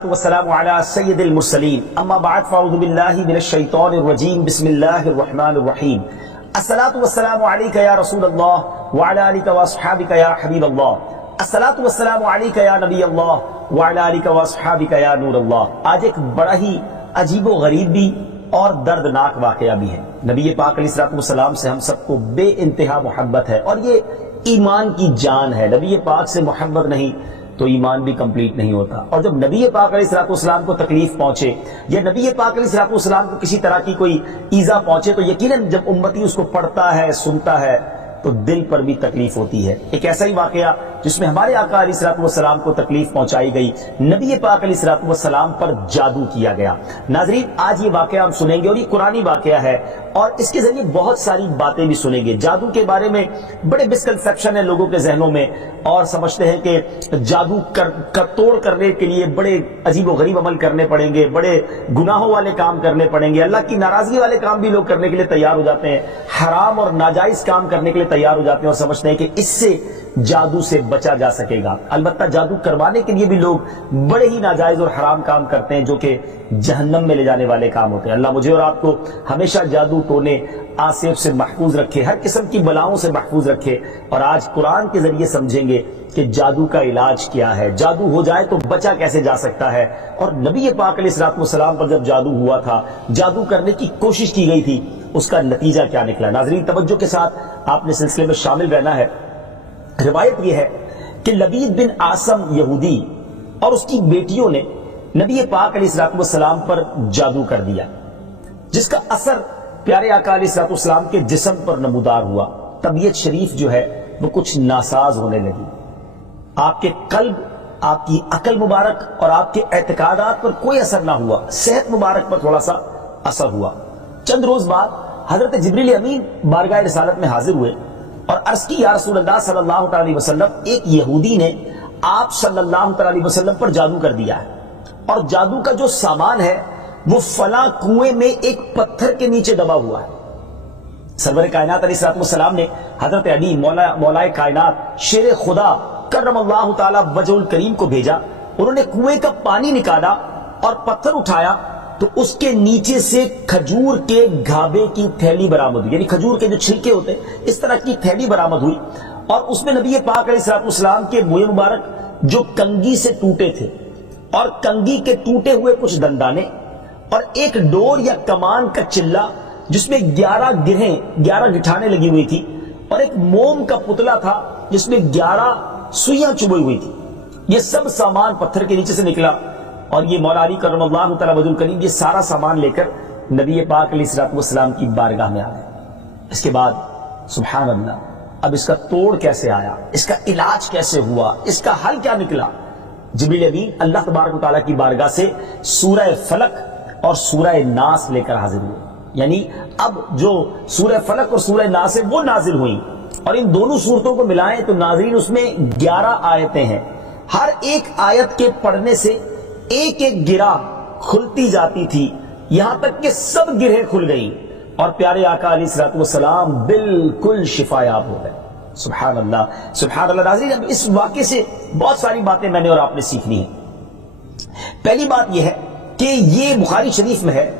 والسلام على سید المرسلین اما بعد فاعوذ باللہ من الشیطان الرجیم بسم اللہ الرحمن الرحیم الصلاة والسلام علیک یا رسول اللہ وعلى آلک واصحابک یا حبیب اللہ الصلاة والسلام علیک یا نبی اللہ وعلى آلک واصحابک یا نور اللہ۔ آج ایک بڑا ہی عجیب و غریب بھی اور دردناک واقعہ بھی ہے۔ نبی پاک علیہ الصلوۃ والسلام سے ہم سب کو بے انتہا محبت ہے اور یہ ایمان کی جان ہے۔ نبی پاک سے محبت نہیں تو ایمان بھی کمپلیٹ نہیں ہوتا، اور جب نبی پاک علیہ الصلوۃ والسلام کو تکلیف پہنچے یا نبی پاک علیہ الصلوۃ والسلام کو کسی طرح کی کوئی ایذا پہنچے تو یقیناً جب امتی اس کو پڑھتا ہے سنتا ہے تو دل پر بھی تکلیف ہوتی ہے۔ ایک ایسا ہی واقعہ جس میں ہمارے آقا علیہ الصلوۃ والسلام کو تکلیف پہنچائی گئی، نبی پاک علیہ الصلوۃ والسلام پر جادو کیا گیا۔ ناظرین، آج یہ واقعہ ہم سنیں گے اور یہ قرآنی واقعہ ہے اور اس کے ذریعے بہت ساری باتیں بھی سنیں گے۔ جادو کے بارے میں بڑے مسکنسیپشن ہیں لوگوں کے ذہنوں میں اور سمجھتے ہیں کہ جادو توڑ کرنے کے لیے بڑے عجیب و غریب عمل کرنے پڑیں گے، بڑے گناہوں والے کام کرنے پڑیں گے، اللہ کی ناراضگی والے کام بھی لوگ کرنے کے لیے تیار ہو جاتے ہیں، حرام اور ناجائز کام کرنے کے لیے تیار ہو جاتے ہیں اور سمجھتے ہیں کہ اس سے جادو سے بچا جا سکے گا۔ البتہ جادو کروانے کے لیے بھی لوگ بڑے ہی ناجائز اور حرام کام کرتے ہیں جو کہ جہنم میں لے جانے والے کام ہوتے ہیں۔ اللہ مجھے اور آپ کو ہمیشہ جادو ٹونے آصف سے محفوظ رکھے، ہر قسم کی بلاؤں سے محفوظ رکھے۔ اور آج قرآن کے ذریعے سمجھیں گے کہ جادو کا علاج کیا ہے، جادو ہو جائے تو بچا کیسے جا سکتا ہے، اور نبی پاک علیہ الصلوۃ والسلام پر جب جادو ہوا تھا، جادو کرنے کی کوشش کی گئی تھی، اس کا نتیجہ کیا نکلا۔ ناظرین، توجہ کے ساتھ آپ نے سلسلے میں شامل رہنا ہے۔ روایت یہ ہے کہ لبید بن عاصم یہودی اور اس کی بیٹیوں نے نبی پاک علیہ الصلوۃ والسلام پر جادو کر دیا، جس کا اثر پیارے آقا علیہ الصلوۃ والسلام کے جسم پر نمودار ہوا۔ طبیعت شریف جو ہے وہ کچھ ناساز ہونے لگی، آپ کے قلب، آپ کی عقل مبارک اور آپ کے اعتقادات پر کوئی اثر نہ ہوا، صحت مبارک پر تھوڑا سا اثر ہوا۔ چند روز بعد حضرت جبریل امین بارگاہ رسالت میں حاضر ہوئے اور عرض کی، یا رسول اللہ صلی اللہ علیہ وسلم، ایک یہودی نے آپ صلی اللہ علیہ وسلم پر جادو کر دیا ہے، اور جادو کا جو سامان ہے وہ فلاں کنویں میں ایک پتھر کے نیچے دبا ہوا ہے۔ سرور کائنات علیہ الصلوۃ والسلام نے حضرت علی مولا کائنات شیر خدا کرم اللہ تعالی وجہ الکریم کو بھیجا۔ انہوں نے کنویں کا پانی نکالا اور پتھر اٹھایا تو اس کے نیچے سے کھجور کے گھابے کی تھیلی برآمد ہوئی، یعنی کھجور کے جو چھلکے ہوتے ہیں اس طرح کی تھیلی برآمد ہوئی، اور اس میں نبی پاک علیہ الصلوۃ والسلام کے منہ مبارک جو کنگھی سے ٹوٹے تھے اور کنگھی کے ٹوٹے ہوئے کچھ دندانے اور ایک ڈور یا کمان کا چلہ جس میں 11 گٹھانے لگی ہوئی تھی، اور ایک موم کا پتلا تھا جس میں 11 سوئیاں چبھی ہوئی تھی، یہ سب سامان پتھر کے نیچے سے نکلا، اور یہ مولا علی کرم اللہ تعالی وجہ الکریم یہ سارا سامان لے کر نبی پاک علیہ الصلوۃ والسلام کی بارگاہ میں آ گئے۔ اس کے بعد سبحان اللہ، اب اس کا توڑ کیسے آیا، اس کا علاج کیسے ہوا، اس کا حل کیا نکلا؟ جبریل امین اللہ تبارک و تعالیٰ کی بارگاہ سے سورہ فلق اور سورہ ناس لے کر حاضر ہوئے، یعنی اب جو سورہ فلق اور سورہ ناس ہے وہ نازل ہوئیں، اور ان دونوں صورتوں کو ملائیں تو ناظرین اس میں 11 آیتیں ہیں۔ ہر ایک آیت کے پڑھنے سے ایک ایک گرہ کھلتی جاتی تھی، یہاں تک کہ سب گرہیں کھل گئیں اور پیارے آقا علیہ الصلوۃ والسلام بالکل شفا یاب ہو گئے۔ سبحان اللہ، سبحان اللہ۔ ناظرین، اب اس واقعے سے بہت ساری باتیں میں نے اور آپ نے سیکھنی ہیں۔ پہلی بات یہ ہے کہ یہ بخاری شریف میں ہے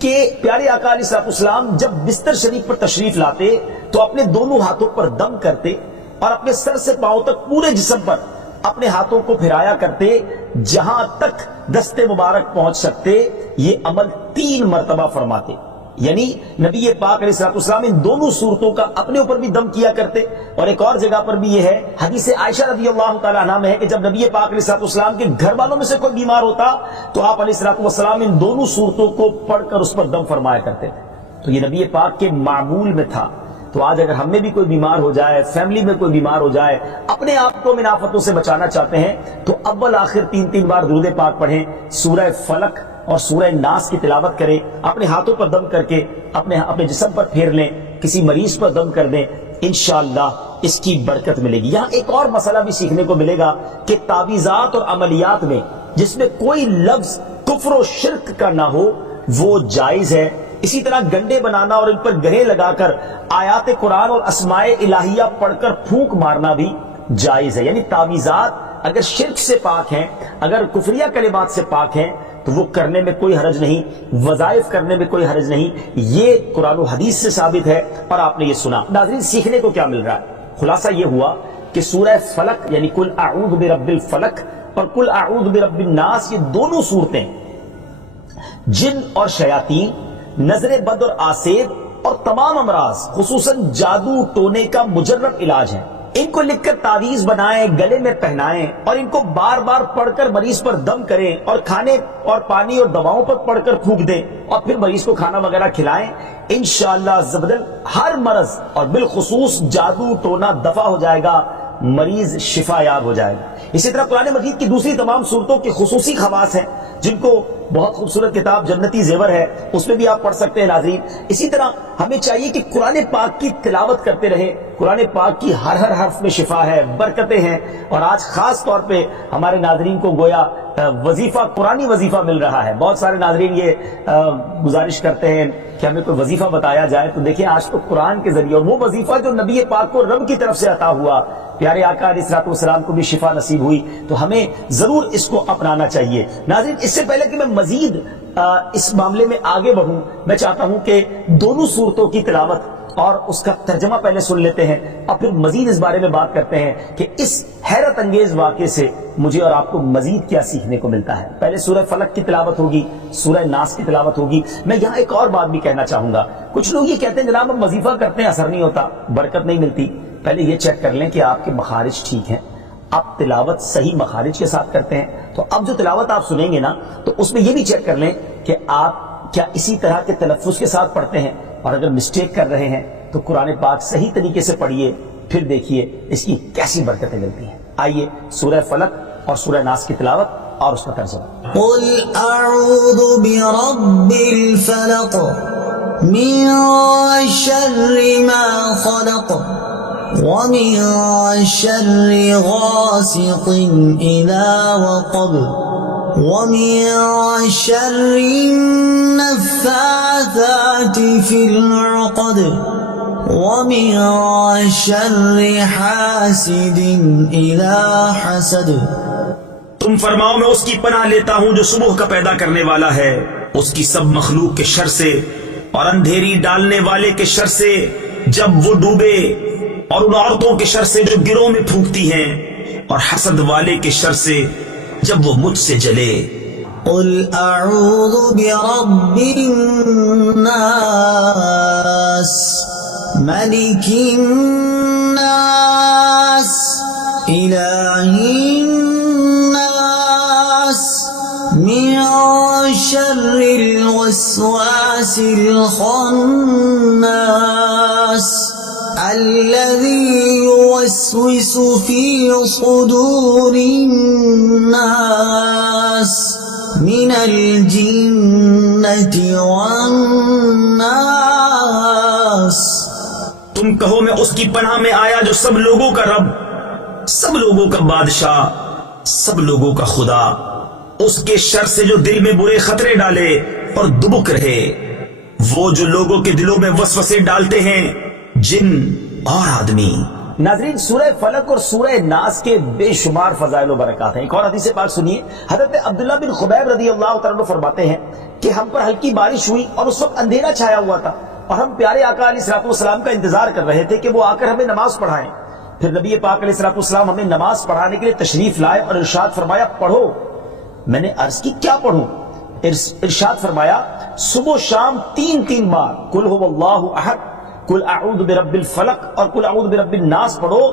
کہ پیارے آقا علیہ الصلوۃ والسلام جب بستر شریف پر تشریف لاتے تو اپنے دونوں ہاتھوں پر دم کرتے اور اپنے سر سے پاؤں تک پورے جسم پر اپنے ہاتھوں کو پھرایا کرتے، جہاں تک دست مبارک پہنچ سکتے یہ عمل 3 مرتبہ فرماتے، یعنی نبی پاک علیہ الصلوۃ والسلام ان دونوں صورتوں کا اپنے اوپر بھی دم کیا کرتے۔ اور ایک اور جگہ پر بھی یہ ہے، حدیث عائشہ رضی اللہ تعالی عنہا میں ہے کہ جب نبی پاک علیہ الصلوۃ والسلام کے گھر والوں میں سے کوئی بیمار ہوتا تو آپ علیہ الصلوۃ والسلام ان دونوں صورتوں کو پڑھ کر اس پر دم فرمایا کرتے تھے۔ تو یہ نبی پاک کے معمول میں تھا۔ تو آج اگر ہم میں بھی کوئی بیمار ہو جائے، فیملی میں کوئی بیمار ہو جائے، اپنے آپ کو من آفتوں سے بچانا چاہتے ہیں تو اول آخر 3 بار درود پاک پڑھیں، سورہ فلق اور سورہ ناس کی تلاوت کریں، اپنے ہاتھوں پر دم کر کے اپنے جسم پر پھیر لیں، کسی مریض پر دم کر دیں، انشاءاللہ اس کی برکت ملے گی۔ یہاں ایک اور مسئلہ بھی سیکھنے کو ملے گا کہ تعویذات اور عملیات میں جس میں کوئی لفظ کفر و شرک کا نہ ہو وہ جائز ہے۔ اسی طرح گنڈے بنانا اور ان پر گرے لگا کر آیات قرآن اور اسماء الہیہ پڑھ کر پھونک مارنا بھی جائز ہے، یعنی تعویذات اگر شرک سے پاک ہیں، اگر کفریہ کلمات سے پاک ہیں تو وہ کرنے میں کوئی حرج نہیں، وظائف کرنے میں کوئی حرج نہیں، یہ قرآن و حدیث سے ثابت ہے اور آپ نے یہ سنا۔ ناظرین سیکھنے کو کیا مل رہا ہے؟ خلاصہ یہ ہوا کہ سورہ فلق یعنی قل اعوذ برب الفلق اور قل اعوذ برب الناس، یہ دونوں صورتیں جن اور شیاطین، نظر بد اور آسیب اور تمام امراض خصوصاً جادو ٹونے کا مجرب علاج ہیں۔ ان کو لکھ کر تعویذ بنائیں، گلے میں پہنائیں اور ان کو بار بار پڑھ کر مریض پر دم کریں اور کھانے اور پانی اور دواؤں پر پڑھ کر پھونک دیں اور پھر مریض کو کھانا وغیرہ کھلائیں، انشاءاللہ عز و جل ہر مرض اور بالخصوص جادو ٹونا دفع ہو جائے گا، مریض شفا یاب ہو جائے گا۔ اسی طرح قرآن مجید کی دوسری تمام صورتوں کی خصوصی خواص ہیں جن کو بہت خوبصورت کتاب جنتی زیور ہے اس میں بھی آپ پڑھ سکتے ہیں ناظرین۔ اسی طرح ہمیں چاہیے کہ قرآن پاک کی تلاوت کرتے رہیں، قرآن پاک کی ہر حرف میں شفا ہے، برکتیں ہیں، اور آج خاص طور پہ ہمارے ناظرین کو گویا وظیفہ، قرآنی وظیفہ مل رہا ہے۔ بہت سارے ناظرین یہ گزارش کرتے ہیں کہ ہمیں کوئی وظیفہ بتایا جائے، تو دیکھیں آج تو قرآن کے ذریعے، اور وہ وظیفہ جو نبی پاک کو رب کی طرف سے عطا ہوا، پیارے آقا علیہ الصلوۃ والسلام کو بھی شفا نصیب ہوئی، تو ہمیں ضرور اس کو اپنانا چاہیے۔ ناظرین اس سے پہلے کہ میں مزید اس معاملے میں آگے بڑھوں، میں چاہتا ہوں کہ دونوں صورتوں کی تلاوت اور اس کا ترجمہ پہلے سن لیتے ہیں اور پھر مزید اس بارے میں بات کرتے ہیں کہ اس حیرت انگیز واقعے سے مجھے اور آپ کو مزید کیا سیکھنے کو ملتا ہے۔ پہلے سورہ فلق کی تلاوت ہوگی، سورہ ناس کی تلاوت ہوگی۔ میں یہاں ایک اور بات بھی کہنا چاہوں گا، کچھ لوگ یہ کہتے ہیں جناب ہم وظیفہ کرتے ہیں اثر نہیں ہوتا، برکت نہیں ملتی۔ پہلے یہ چیک کر لیں کہ آپ کے مخارج ٹھیک ہیں، آپ تلاوت صحیح مخارج کے ساتھ کرتے ہیں۔ تو اب جو تلاوت آپ سنیں گے نا تو اس میں یہ بھی چیک کر لیں کہ آپ کیا اسی طرح کے تلفظ کے ساتھ پڑھتے ہیں، اور اگر مسٹیک کر رہے ہیں تو قرآن پاک صحیح طریقے سے پڑھیے، پھر دیکھیے اس کی کیسی برکتیں ملتی ہیں۔ آئیے سورہ فلق اور سورہ ناس کی تلاوت اور اس کا ترجمہ۔ قل اعوذ برب الفلق من شر ما خلق ومن شر غاسق اذا وقب ومن شر النفاثات في العقد ومن شر حاسد اذا حسد۔ تم فرماؤ میں اس کی پناہ لیتا ہوں جو صبح کا پیدا کرنے والا ہے، اس کی سب مخلوق کے شر سے، اور اندھیری ڈالنے والے کے شر سے جب وہ ڈوبے، اور ان عورتوں کے شر سے جو گروہ میں پھونکتی ہیں، اور حسد والے کے شر سے جب وہ مجھ سے جلے۔ قل اعوذ برب الناس ملک الناس الہ الناس من شر الوسواس الخناس الذي يوسوس في صدور الناس من الجنة والناس۔ تم کہو میں اس کی پناہ میں آیا جو سب لوگوں کا رب، سب لوگوں کا بادشاہ، سب لوگوں کا خدا، اس کے شر سے جو دل میں برے خطرے ڈالے اور دبک رہے، وہ جو لوگوں کے دلوں میں وسوسے ڈالتے ہیں، جن اور آدمی۔ ناظرین سورہ فلق اور سورہ ناس کے بے شمار فضائل و برکات ہیں۔ ایک اور حدیث پاک سنیے، حضرت عبداللہ بن خبیب رضی اللہ تعالیٰ عنہ فرماتے ہیں کہ ہم پر ہلکی بارش ہوئی اور اس وقت اندھیرا چھایا ہوا تھا، اور ہم پیارے آقا علیہ الصلوۃ والسلام کا انتظار کر رہے تھے کہ وہ آ کر ہمیں نماز پڑھائیں۔ پھر نبی پاک علیہ الصلوۃ والسلام ہمیں نماز پڑھانے کے لیے تشریف لائے اور ارشاد فرمایا پڑھو۔ میں نے عرض کی کیا پڑھوں؟ ارشاد فرمایا صبح و شام 3 بار قل هو اللہ احد، قل اعوذ برب الفلق اور قل اعوذ برب الناس پڑھو،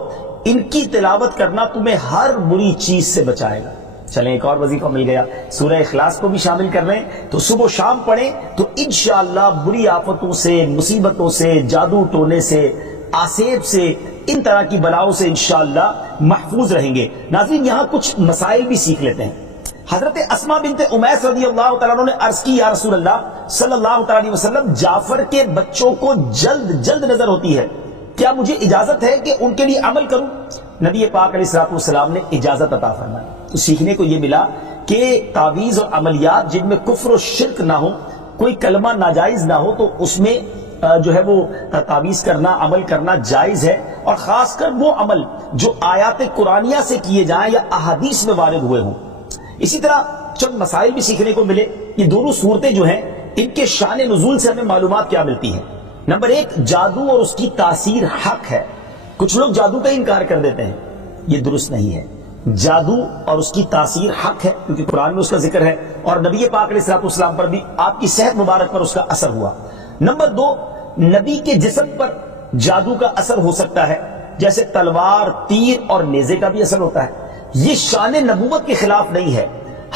ان کی تلاوت کرنا تمہیں ہر بری چیز سے بچائے گا۔ چلیں ایک اور وظیفہ مل گیا، سورہ اخلاص کو بھی شامل کر لیں، تو صبح و شام پڑھیں تو انشاءاللہ بری آفتوں سے، مصیبتوں سے، جادو ٹونے سے، آسیب سے، ان طرح کی بلاؤں سے انشاءاللہ محفوظ رہیں گے۔ ناظرین یہاں کچھ مسائل بھی سیکھ لیتے ہیں۔ حضرت اسماء بنت امیس رضی اللہ تعالیٰ عنہ نے عرض کی یا رسول اللہ صلی اللہ تعالیٰ علیہ وسلم، جعفر کے بچوں کو جلد نظر ہوتی ہے، کیا مجھے اجازت ہے کہ ان کے لیے عمل کروں؟ نبی پاک علیہ الصلوۃ والسلام نے اجازت عطا فرمائی۔ تو سیکھنے کو یہ ملا کہ تعویذ اور عملیات جن میں کفر و شرک نہ ہو، کوئی کلمہ ناجائز نہ ہو، تو اس میں جو ہے وہ تعویذ کرنا، عمل کرنا جائز ہے۔ اور خاص کر وہ عمل جو آیات قرآنیہ سے کیے جائیں یا احادیث میں وارد ہوئے ہوں۔ اسی طرح چند مسائل بھی سیکھنے کو ملے۔ یہ دونوں صورتیں جو ہیں ان کے شان نزول سے ہمیں معلومات کیا ملتی ہیں۔ نمبر ایک، جادو اور اس کی تاثیر حق ہے۔ کچھ لوگ جادو کا انکار کر دیتے ہیں، یہ درست نہیں ہے۔ جادو اور اس کی تاثیر حق ہے کیونکہ قرآن میں اس کا ذکر ہے اور نبی پاک علیہ الصلوۃ والسلام پر بھی آپ کی صحت مبارک پر اس کا اثر ہوا۔ نمبر دو، نبی کے جسم پر جادو کا اثر ہو سکتا ہے، جیسے تلوار، تیر اور نیزے کا بھی اثر ہوتا ہے۔ یہ شان نبوت کے خلاف نہیں ہے۔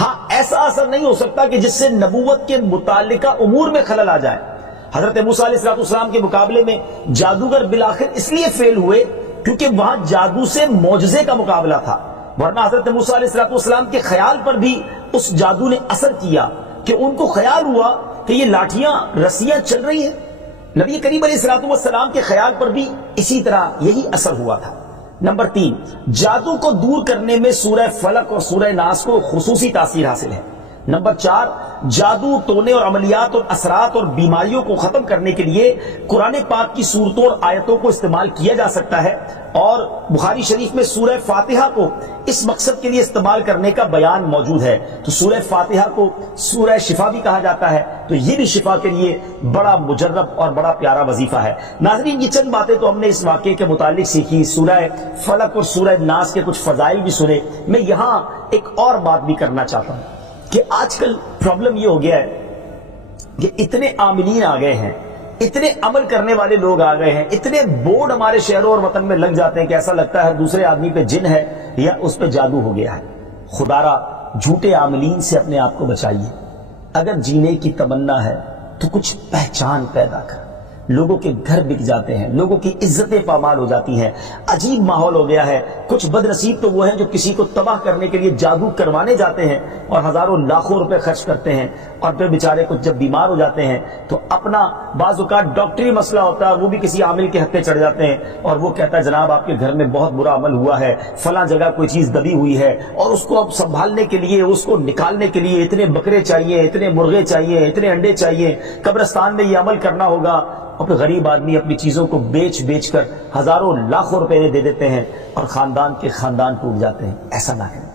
ہاں، ایسا اثر نہیں ہو سکتا کہ جس سے نبوت کے متعلقہ امور میں خلل آ جائے۔ حضرت موسیٰ علیہ السلام کے مقابلے میں جادوگر بالآخر اس لیے فیل ہوئے کیونکہ وہاں جادو سے معجزے کا مقابلہ تھا، ورنہ حضرت موسیٰ علیہ السلام کے خیال پر بھی اس جادو نے اثر کیا کہ ان کو خیال ہوا کہ یہ لاٹھیاں رسیاں چل رہی ہیں۔ نبی کریم علیہ السلام کے خیال پر بھی اسی طرح یہی اثر ہوا تھا۔ نمبر تین، جادو کو دور کرنے میں سورہ فلق اور سورہ ناس کو خصوصی تاثیر حاصل ہے۔ نمبر چار، جادو ٹونے اور عملیات اور اثرات اور بیماریوں کو ختم کرنے کے لیے قرآن پاک کی صورتوں اور آیتوں کو استعمال کیا جا سکتا ہے، اور بخاری شریف میں سورہ فاتحہ کو اس مقصد کے لیے استعمال کرنے کا بیان موجود ہے۔ تو سورہ فاتحہ کو سورہ شفا بھی کہا جاتا ہے، تو یہ بھی شفا کے لیے بڑا مجرب اور بڑا پیارا وظیفہ ہے۔ ناظرین، یہ چند باتیں تو ہم نے اس واقعے کے متعلق سیکھی، سورہ فلق اور سورہ ناس کے کچھ فضائل بھی سنے۔ میں یہاں ایک اور بات بھی کرنا چاہتا ہوں کہ آج کل پرابلم یہ ہو گیا ہے کہ اتنے عاملین آ گئے ہیں، اتنے عمل کرنے والے لوگ آ گئے ہیں، اتنے بورڈ ہمارے شہروں اور وطن میں لگ جاتے ہیں کہ ایسا لگتا ہے ہر دوسرے آدمی پہ جن ہے یا اس پہ جادو ہو گیا ہے۔ خدا را جھوٹے عاملین سے اپنے آپ کو بچائیے۔ اگر جینے کی تمنا ہے تو کچھ پہچان پیدا کر۔ لوگوں کے گھر بک جاتے ہیں، لوگوں کی عزتیں پامال ہو جاتی ہیں، عجیب ماحول ہو گیا ہے۔ کچھ بد نصیب تو وہ ہیں جو کسی کو تباہ کرنے کے لیے جادو کروانے جاتے ہیں اور ہزاروں لاکھوں روپے خرچ کرتے ہیں، اور پھر بیچارے کچھ جب بیمار ہو جاتے ہیں تو اپنا بعض اوقات ڈاکٹری مسئلہ ہوتا ہے، وہ بھی کسی عامل کے ہتھے چڑھ جاتے ہیں اور وہ کہتا ہے جناب آپ کے گھر میں بہت برا عمل ہوا ہے، فلاں جگہ کوئی چیز دبی ہوئی ہے، اور اس کو اب سنبھالنے کے لیے، اس کو نکالنے کے لیے اتنے بکرے چاہیے، اتنے مرغے چاہیے، اتنے انڈے چاہیے، قبرستان میں یہ عمل کرنا ہوگا۔ اور پھر غریب آدمی اپنی چیزوں کو بیچ کر ہزاروں لاکھوں روپے دے دیتے ہیں اور خاندان کے خاندان ٹوٹ جاتے ہیں۔ ایسا نہ کریں،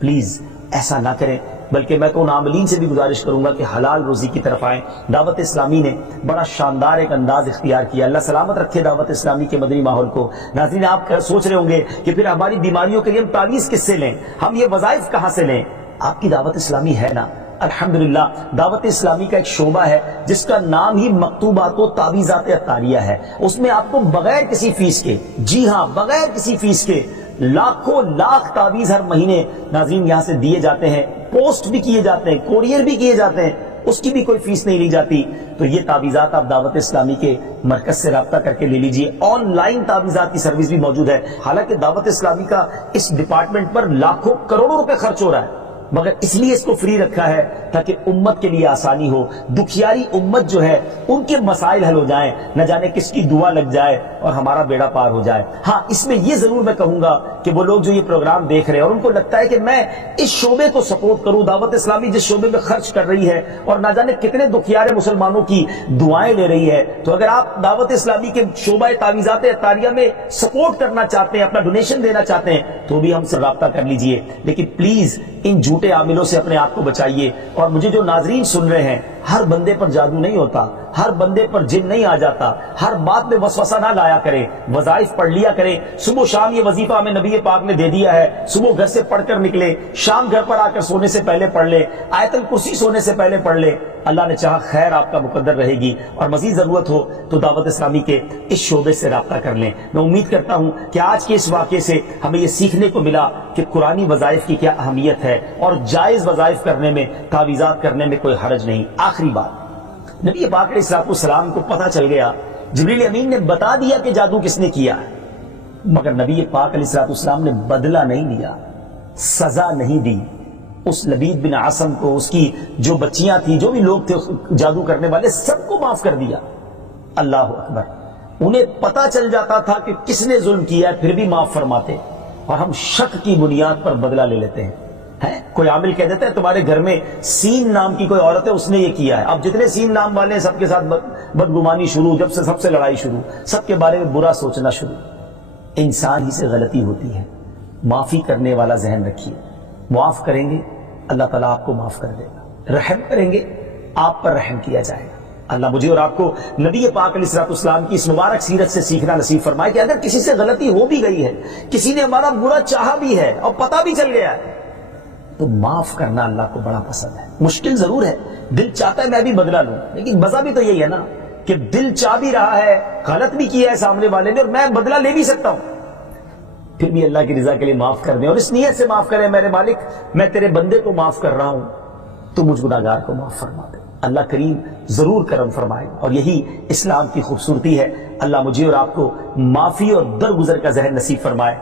پلیز ایسا نہ کریں۔ بلکہ میں تو ان عاملین سے بھی گزارش کروں گا کہ حلال روزی کی طرف آئیں۔ دعوت اسلامی نے بڑا شاندار ایک انداز اختیار کیا، اللہ سلامت رکھے دعوت اسلامی کے مدنی ماحول کو۔ ناظرین، آپ سوچ رہے ہوں گے کہ پھر ہماری بیماریوں کے لیے ہم تعویذ کس سے لیں، ہم یہ وظائف کہاں سے لیں؟ آپ کی دعوت اسلامی ہے نا، الحمدللہ دعوت اسلامی کا ایک شعبہ ہے جس کا نام ہی مکتوبات و تعویذات عطاریہ ہے۔ اس میں آپ کو بغیر کسی فیس کے، جی ہاں بغیر کسی فیس کے، لاکھوں لاکھ تعویذ ہر مہینے ناظرین یہاں سے دیے جاتے ہیں، پوسٹ بھی کیے جاتے ہیں، کوریئر بھی کیے جاتے ہیں، اس کی بھی کوئی فیس نہیں لی جاتی۔ تو یہ تعویذات آپ دعوت اسلامی کے مرکز سے رابطہ کر کے لے لیجئے۔ آن لائن تعویذات کی سروس بھی موجود ہے۔ حالانکہ دعوت اسلامی کا اس ڈپارٹمنٹ پر لاکھوں کروڑوں روپے خرچ ہو رہا ہے، مگر اس لیے اس کو فری رکھا ہے تاکہ امت کے لیے آسانی ہو۔ دکھیاری امت جو ہے ان کے مسائل حل ہو جائیں، نہ جانے کس کی دعا لگ جائے اور ہمارا بیڑا پار ہو جائے۔ ہاں، اس میں یہ ضرور میں کہوں گا کہ وہ لوگ جو یہ پروگرام دیکھ رہے ہیں اور ان کو لگتا ہے کہ میں اس شعبے کو سپورٹ کروں، دعوت اسلامی جس شعبے میں خرچ کر رہی ہے اور نہ جانے کتنے دکھیارے مسلمانوں کی دعائیں لے رہی ہے، تو اگر آپ دعوت اسلامی کے شعبہ تعویذات عطاریہ میں سپورٹ کرنا چاہتے ہیں، اپنا ڈونیشن دینا چاہتے ہیں، تو بھی ہم سے رابطہ کر لیجئے۔ لیکن پلیز ان جھوٹے عاملوں سے اپنے آپ کو بچائیے۔ اور مجھے جو ناظرین سن رہے ہیں، ہر بندے پر جادو نہیں ہوتا، ہر بندے پر جن نہیں آ جاتا، ہر بات میں وسوسہ نہ لایا کریں، وظائف پڑھ لیا کریں۔ صبح شام یہ وظیفہ ہمیں نبی پاک نے دے دیا ہے، صبح گھر سے پڑھ کر نکلے، شام گھر پر آ کر سونے سے پہلے پڑھ لے، آیت الکرسی سونے سے پہلے پڑھ لے، اللہ نے چاہا خیر آپ کا مقدر رہے گی۔ اور مزید ضرورت ہو تو دعوت اسلامی کے اس شعبے سے رابطہ کر لیں۔ میں امید کرتا ہوں کہ آج کے اس واقعے سے ہمیں یہ سیکھنے کو ملا کہ قرآنی وظائف کی کیا اہمیت ہے اور جائز وظائف کرنے میں، تعویذات کرنے میں کوئی حرج نہیں۔ آخری بات، نبی پاک علیہ السلام کو پتہ چل گیا، جبریل امین نے بتا دیا کہ جادو کس نے کیا ہے، مگر نبی پاک علیہ السلام نے بدلہ نہیں لیا، سزا نہیں دی۔ اس لبید بن عاصم کو، اس کی جو بچیاں تھیں، جو بھی لوگ تھے جادو کرنے والے، سب کو معاف کر دیا۔ اللہ اکبر! انہیں پتا چل جاتا تھا کہ کس نے ظلم کیا ہے، پھر بھی معاف فرماتے، اور ہم شک کی بنیاد پر بدلہ لے لیتے ہیں۔ کوئی عامل کہہ دیتا ہے تمہارے گھر میں سین نام کی کوئی عورت ہے، اس نے یہ کیا ہے، اب جتنے سین نام والے ہیں سب کے ساتھ بدگمانی شروع، جب سے سب سے لڑائی شروع، سب کے بارے میں برا سوچنا شروع۔ انسان ہی سے غلطی ہوتی ہے. معافی کرنے والا ذہن رکھیے. معاف کریں گے اللہ تعالیٰ آپ کو معاف کر دے گا. رحم کریں گے آپ پر رحم کیا جائے گا. اللہ مجھے اور آپ کو نبی پاک علیہ الصلوۃ والسلام کی اس مبارک سیرت سے سیکھنا نصیب فرمائے کہ اگر کسی سے غلطی ہو بھی گئی ہے, کسی نے ہمارا برا چاہا بھی ہے اور پتہ بھی چل گیا ہے, تو معاف کرنا اللہ کو بڑا پسند ہے. مشکل ضرور ہے, دل چاہتا ہے میں بھی بدلہ لوں, لیکن مزہ بھی تو یہی ہے نا کہ دل چاہ بھی رہا ہے, غلط بھی کیا ہے سامنے والے نے, اور میں بدلہ لے بھی سکتا ہوں, پھر بھی اللہ کی رضا کے لیے معاف کر دیں اور اس نیت سے معاف کریں میرے مالک میں تیرے بندے کو معاف کر رہا ہوں, تو مجھ گناہگار کو معاف فرما دے. اللہ کریم ضرور کرم فرمائے, اور یہی اسلام کی خوبصورتی ہے. اللہ مجھے اور آپ کو معافی اور درگزر کا ذہن نصیب فرمائے.